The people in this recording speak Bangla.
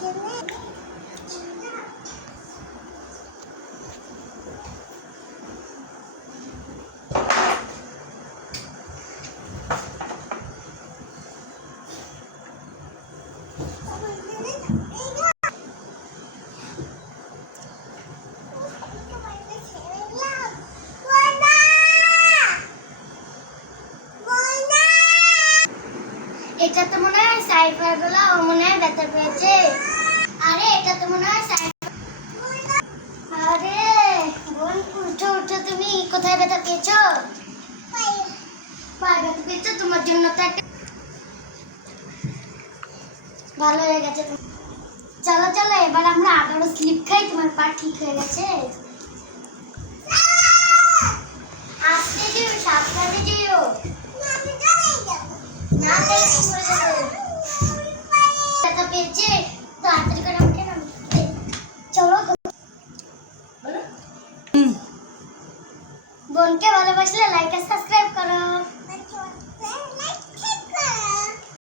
এটা তো মনে হয় সাইফার গুলো মনে হয় ব্যথা পেয়েছে। আরে এটা তো মনে হয় সাইফার। আরে বোন উঠো উঠো, তুমি কোথায় ব্যথা পেয়েছো? পায়ে ব্যথা পেয়েছো? তোমার জন্য তো একটা ভালো হয়ে গেছে। চলো চলো এবার আমরা আবারও স্লিপ খাই, তোমার পা ঠিক হয়ে গেছে। আস্তে যেও, সাবধানে যেও। না তাই কি করে যাবে? ব্যথা পেয়েছে তাড়াতাড়ি করে আমাকে নাম চলো। বোনকে ভালোবাসলে লাইক আর সাবস্ক্রাইব করো।